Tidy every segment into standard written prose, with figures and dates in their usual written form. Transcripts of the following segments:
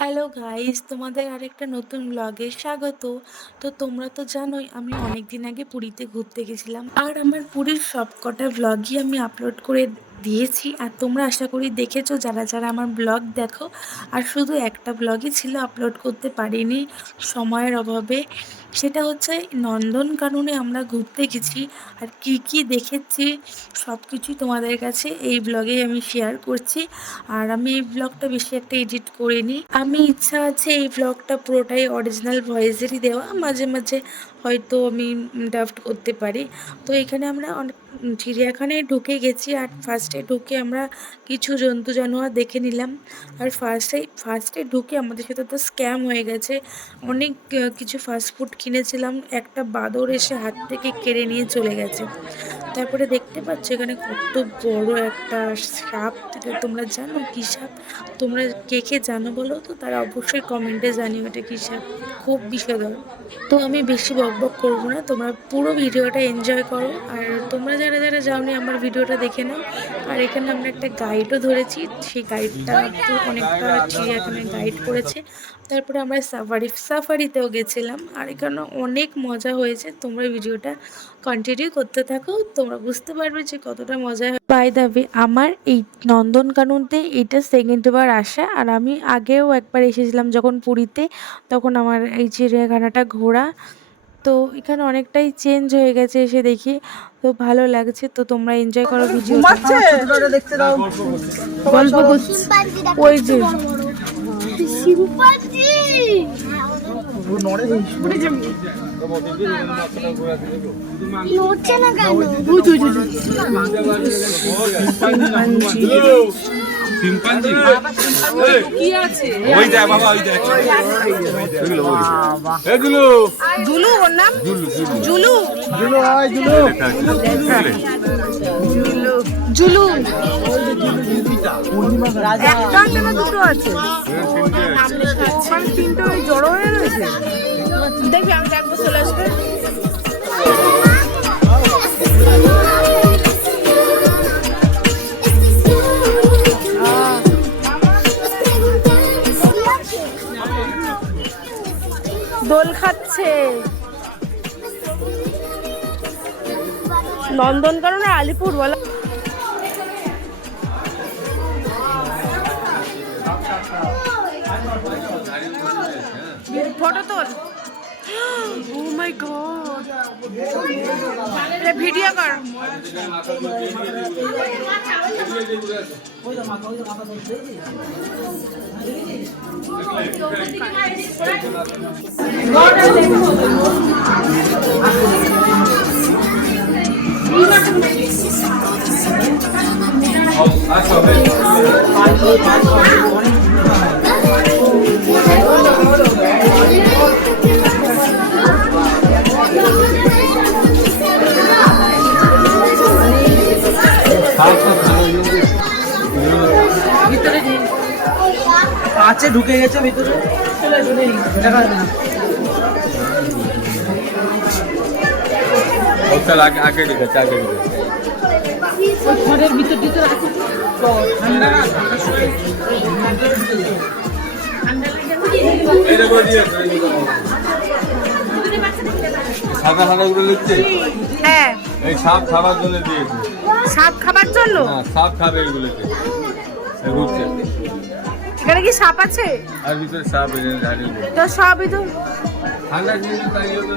Hello guys, তোমাদের আরেকটা নতুন ব্লগে স্বাগত। তো তোমরা তো জানোই আমি অনেক দিন আগে পুরীতে ঘুরতে গেছিলাম, আর আমার পুরীর সবকটা ব্লগই আমি আপলোড করে দিয়েছি। আর তোমরা আশা করি দেখেছো, যারা যারা আমার ব্লগ দেখো। আর শুধু একটা ব্লগই ছিল, আপলোড করতে পারিনি সময়ের অভাবে। সেটা হচ্ছে নন্দনকাননে আমরা ঘুরতে গেছি, আর কি কি দেখেছি সব কিছুই তোমাদের কাছে এই ব্লগেই আমি শেয়ার করছি। আর আমি এই ব্লগটা বেশি একটা এডিট করিনি। আমি ইচ্ছা আছে এই ব্লগটা পুরোটাই অরিজিনাল ভয়েসেরই দেওয়া, মাঝে মাঝে হয়তো আমি ড্রাফট করতে পারি। তো এখানে আমরা অনেক চিড়িয়াখানায় ঢুকে গেছি, আর ফার্স্টে ঢুকে আমরা কিছু জন্তু জানোয়ার দেখে নিলাম। আর ফার্স্টে ঢুকে আমাদের সাথে তো স্ক্যাম হয়ে গেছে। অনেক কিছু ফাস্টফুড কিনেছিলাম, একটা বাঁদর এসে হাত থেকে কেড়ে নিয়ে চলে গেছে। তারপরে দেখতে পাচ্ছ এখানে কত বড় একটা সাপ। তোমরা জানো কি সাপ? তোমরা কে কে জানো বলো তো, তারা অবশ্যই কমেন্টে জানিও এটা কি সাপ। খুব বিষধর। তো আমি বেশি বকবক করবো না, তোমরা পুরো ভিডিওটা এনজয় করো। আর তোমরা যারা যারা যাওনি আমার ভিডিওটা দেখে নাও। আর এখানে আমরা একটা গাইডও ধরেছি, সেই গাইডটা তো অনেকটা চিড়িয়াখানায় গাইড করেছে। তারপরে আমরা সাফারিতেও গেছিলাম, আর এখানে অনেক মজা হয়েছে। তোমরা ভিডিওটা কন্টিনিউ করতে থাকো, তোমরা বুঝতে পারবে যে কতটা মজা হয়। বাই দ্য ওয়ে, আমার এই নন্দনকাননতে এটা সেকেন্ড বার আসা। আর আমি আগেও একবার এসেছিলাম যখন পুরীতে, তখন আমার এই চিড়িয়াখানাটা ঘোরা। তো এখানে অনেকটাই চেঞ্জ হয়ে গেছে এসে দেখি, তো ভালো লাগছে। তো তোমরা এনজয় করো ভিডিওটা। দেখতে দাও, গল্প করছি ওই যে শিম্পাঞ্জি কি আছে? ওই দেখ বাবা, ওই দেখ এগুলো জুলু। ওর নাম জুলু জুলু। জুলু জুলু একটা না দুটো আছে, তিনটে ওই জড়ো হয়ে রয়েছে। দেখবি আমি ডাকবো, চলে আসবে। দোল খাচ্ছে নন্দনকানন আর আলিপুর বলা। ফটো তোল। ও মাই গড, ভিডিও কর। কাছে ঢুকে গেছে ভিতরে। আগে ঢুকেছে, আগে ঢুকেছে। ঘরের ভিতর ভিতর আছে। সাদা সাদা গুলো লিখছে। হ্যাঁ, এই সাপ খাবার জন্য দিয়েছে। সাপ খাবার জন্য? হ্যাঁ, সাপ খাবে এগুলোকে। ঘুরছে, এখানে কি সাপ আছে? আর ভিতরে সাপ দাঁড়িয়ে তো সবই তো ঠান্ডা জিনিস, তাই জন্য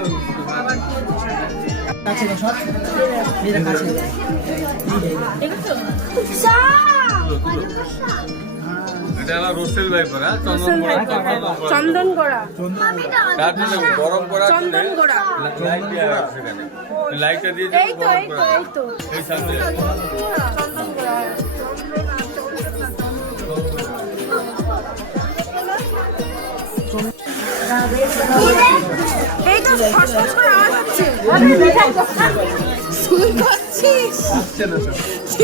এটা আমার রোসেল ভাইপার। চন্দন গোড়া। তার জন্য গরম করার জন্য চন্দন গোড়া। লাইট দেওয়া আছে সেখানে। লাইটটা দিয়ে এই তো এই তো এই তো এই সামনে চন্দন গোড়া। এই তো ফসফস করে আওয়াজ হচ্ছে। শুনতে পাচ্ছিস?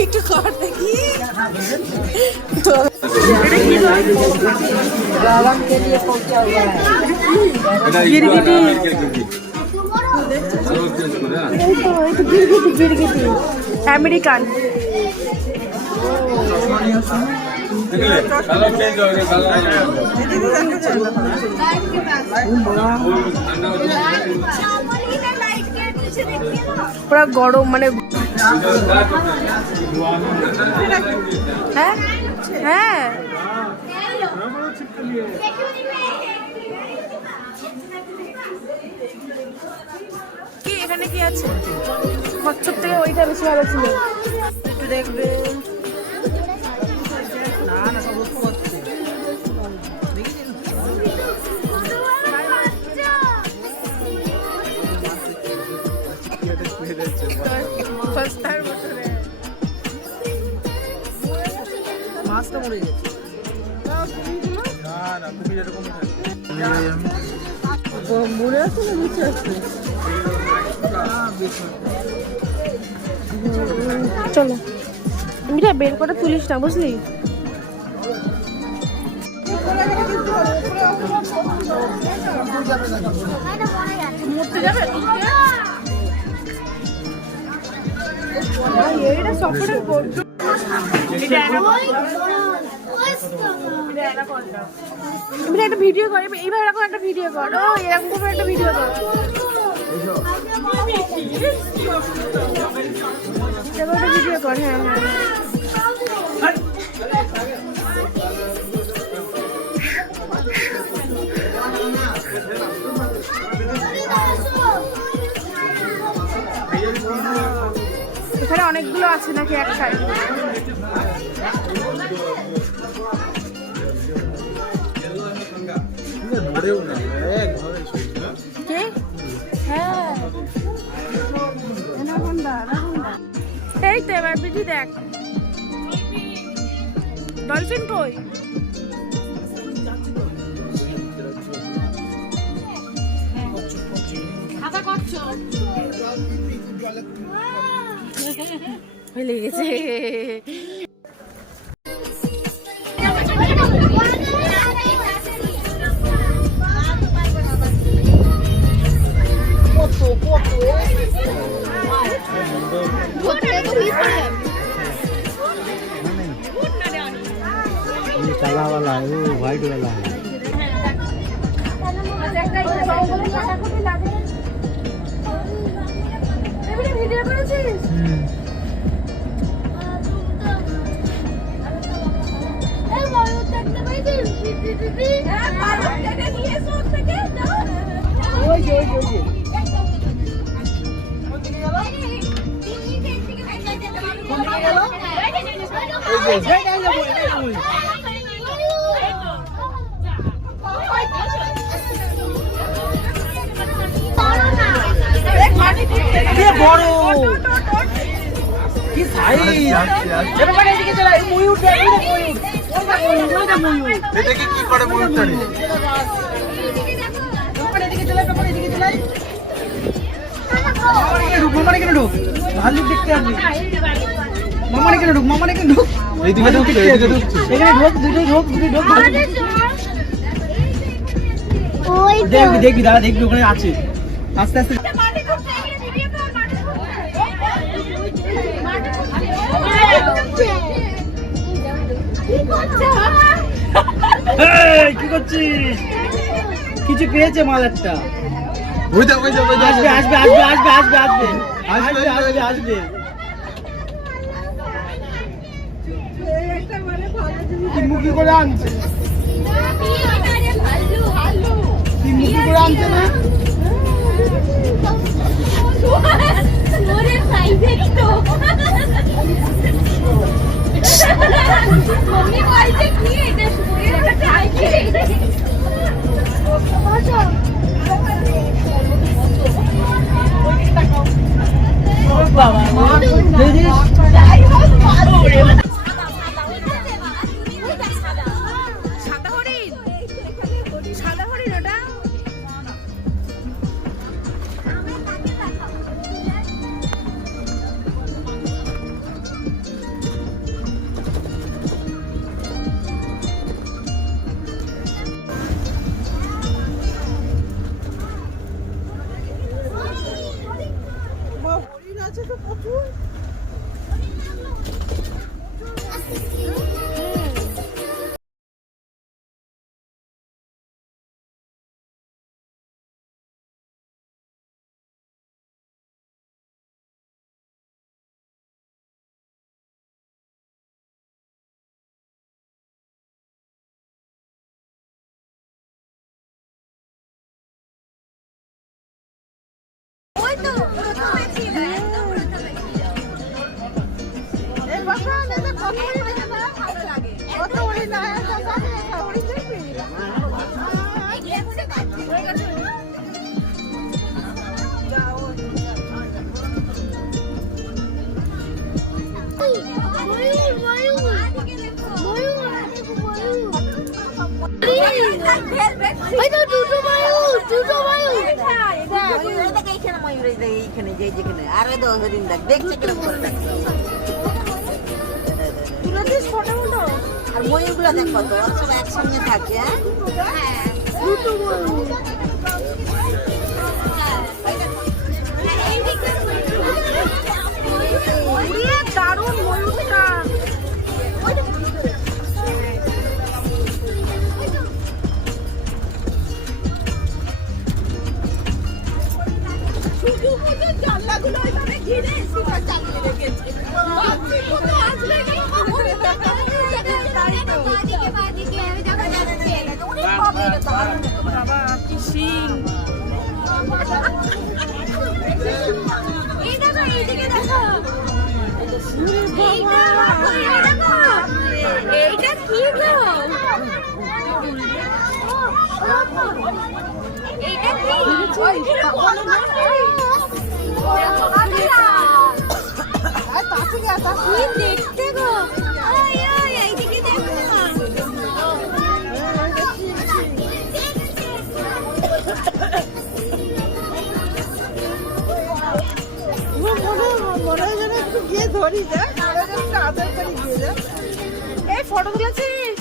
একটু কর দেখি। এটা গিরগিটি। গিরগিটি আমেরিকান। পুরো গরম মানে হ্যাঁ হ্যাঁ কি এখানে কি আছে কচ্ছপ থেকে ওইটা বেশি ভালো ছিল একটু দেখবে না না সব রোদ করছে সস্তার বছরে মাছটা মরে গেছে মনে আছে না নিচে আছে চলো মিঠা বের করে তুলিস না বুঝলি মরতে যাবে এইটা সফরের বোর্ড একটা ভিডিও কর এইবার এরকম একটা ভিডিও কর ও এরকম করে একটা ভিডিও কর একটা ভিডিও কর হ্যাঁ হ্যাঁ এখানে অনেকগুলো আছে নাকি এক সাইড কে হ্যাঁ এই তো এবার বিধি দেখ ডলফিন কই লেগেছে काला वाला है वो व्हाइट वाला है ভিডিও করেছিস বড় কি সাইজ এবার এদিকে চলে ময়ূর দেখ ময়ূর এটা কি করে ময়ূরটারে এদিকে চলে এদিকে চলে মামারে কেন ঢুক ভালো দেখতে আসবি মামারে কেন ঢুক এইদিকে ঢুকছে এখানে ঢুক দুটো ঢুক দেখবি দাদা দেখবি ওখানে আছে আস্তে আস্তে কি করছিস কিছু পেয়েছে মাল একটা আসবে মুখি করে আনছে মুখি করে আনছে না मम्मी बोलते कि এটা শুয়ে খাইছে আচ্ছা ও বাবা দিদি যাই হোক ভালো সাদা হরিণ সাদা হরিণ ওটা আর ময়ূরগুলো দেখো তো সব একসঙ্গে থাকে। দারুণ ময়ূরটা। জানলাগুলো ওইভাবে ঘিরে সিটা চালিয়ে রেখেছে। বাবা কি সিং। এইটা তো এইদিকে দেখো। এইটা কি গো? এইটা কি? দেখতে গো। এইদিকে দেখো। এই ফটো তুলেছিস?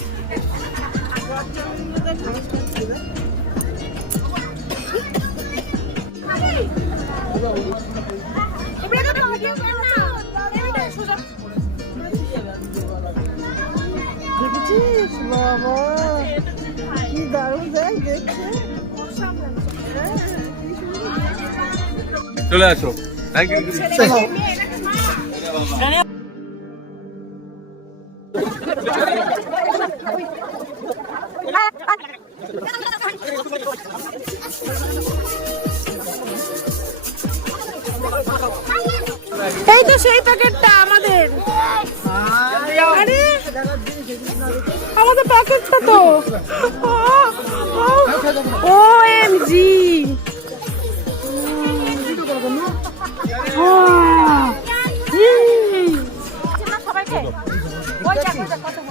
দেখেছিস বাবা কি দারুণ দেখ দেখছে। চলে আসো। Thank you. এই তো সেই প্যাকেটটা আমাদের। আরে আমাদের প্যাকেটটা তো OMG।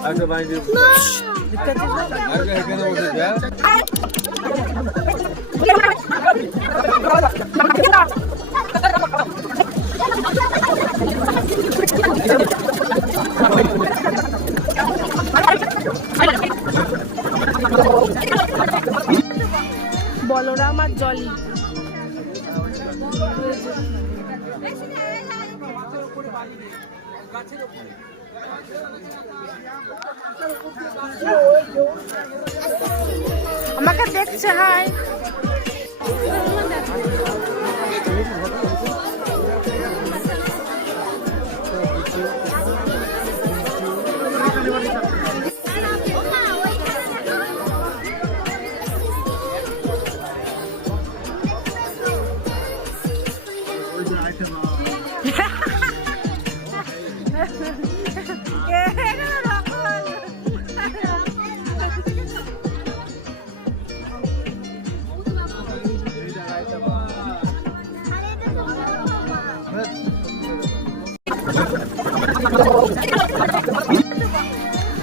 আচ্ছা ভাই আচ্ছা এখানে বসে যা। বলরাম আর জলি। আমাকে দেখছে। হাই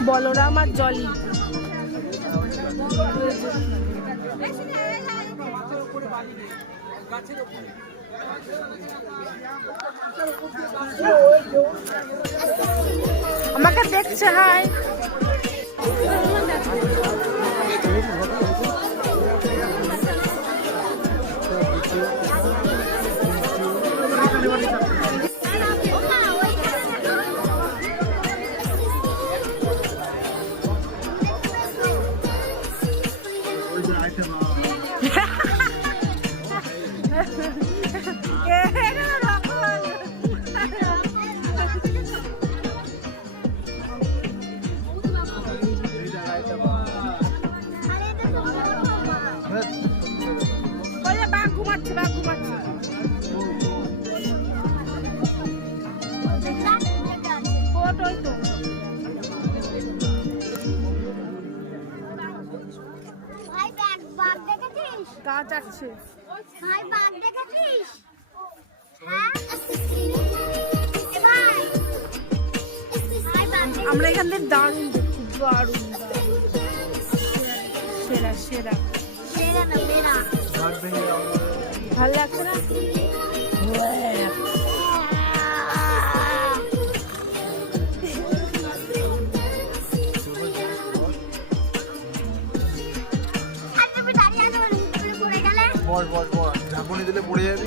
বলরাম আর জলি। আমাকে দেখছে। হাই বাঘ ঘুমাচ্ছে, বাঘ ঘুমাচ্ছে। ওই তো বাঘ দেখেছিস? গাছ আছে। ভাই বাঘ দেখেছিস? হ্যাঁ? এ ভাই। ভাই বাঘ দেখেছিস? আমরা এখান থেকে দারুণ দেখছি, দারুণ সেরা সেরা। সেরা না মেরা। ভালো লাগছে না? আর তুমি দাঁড়িয়ে আছো, তুমি পড়ে গেলে? ঝাঁকুনি দিলে পড়ে যাবি।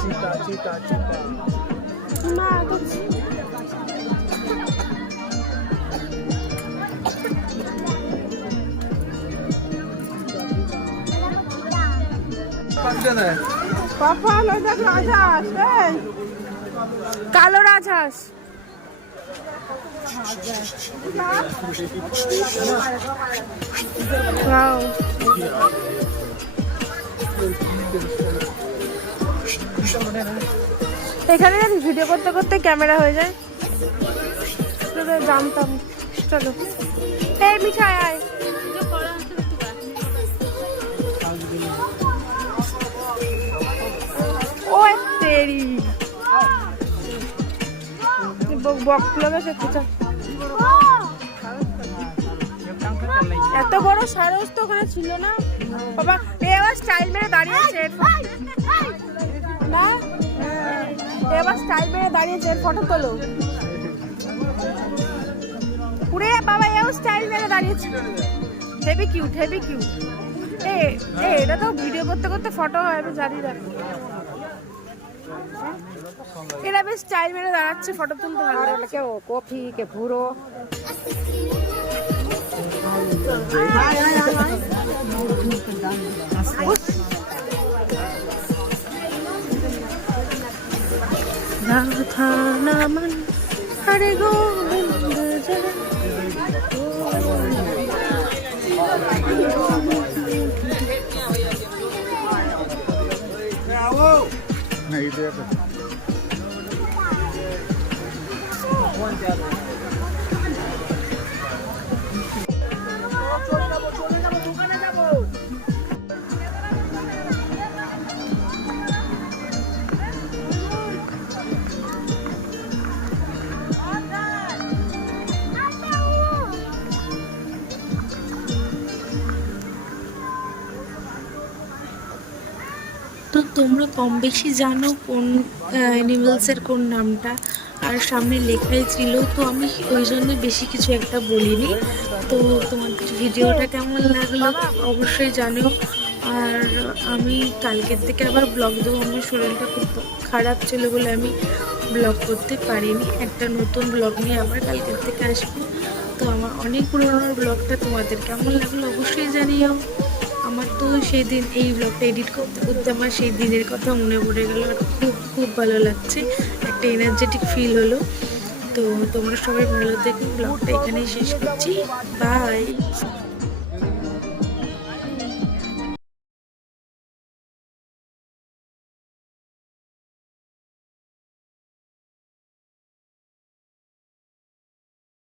চিতা চিতা চিতা মা দেখছি। পাচ্ছে না। পাপা ওই দেখ রাজহাঁস, এই কালো রাজহাঁস। Wow. এখানে জানিস ভিডিও করতে করতে ক্যামেরা হয়ে যায়, সেটা জানতাম। চলো এই মিঠাই আয়। ও তেরি বক্স লাগাছে কোথা। এত বড় সারস তো ওখানে ছিল না বাবা। এবার স্টাইল মেরে দাঁড়িয়েছে না, এবার স্টাইল মেরে দাঁড়িয়েছে, ফটো তোলো। পুরে বাবা এও স্টাইল মেরে দাঁড়িয়েছে, হেভি কিউট হেভি কিউট। এটা তো ভিডিও করতে করতে ফটো হয়, আমি জানি না। এরা বেশ স্টাইল মেরে দাঁড়াচ্ছে, ফটো তুলতে ভালো লাগে। কেউ কফি কে ভুরো। রাধা নামন হরে গোবিন্দ জয়। তো তোমরা কম বেশি জানো কোন অ্যানিমেলসের কোন নামটা, আর সামনে লেখাই ছিল, তো আমি ওই জন্য বেশি কিছু একটা বলিনি। তো তোমাদের ভিডিওটা কেমন লাগলো অবশ্যই জানিও। আর আমি কালকের থেকে আবার ব্লগ দেবো। আমার শরীরটা খুব খারাপ ছিল বলে আমি ব্লগ করতে পারিনি। একটা নতুন ব্লগ নিয়ে আবার কালকের থেকে আসবো। তো আমার অনেক পুরোনো ব্লগটা তোমাদের কেমন লাগলো অবশ্যই জানিও। আমার তো সেই দিন এই ব্লগটা এডিট করতে করতে আমার সেই দিনের কথা মনে পড়ে গেল, আর খুব খুব ভালো লাগছে, একটা এনার্জেটিক ফিল হলো। তো তোমরা সবাই ভালো থেকো, ব্লগটা এখানেই শেষ করছি, বাই।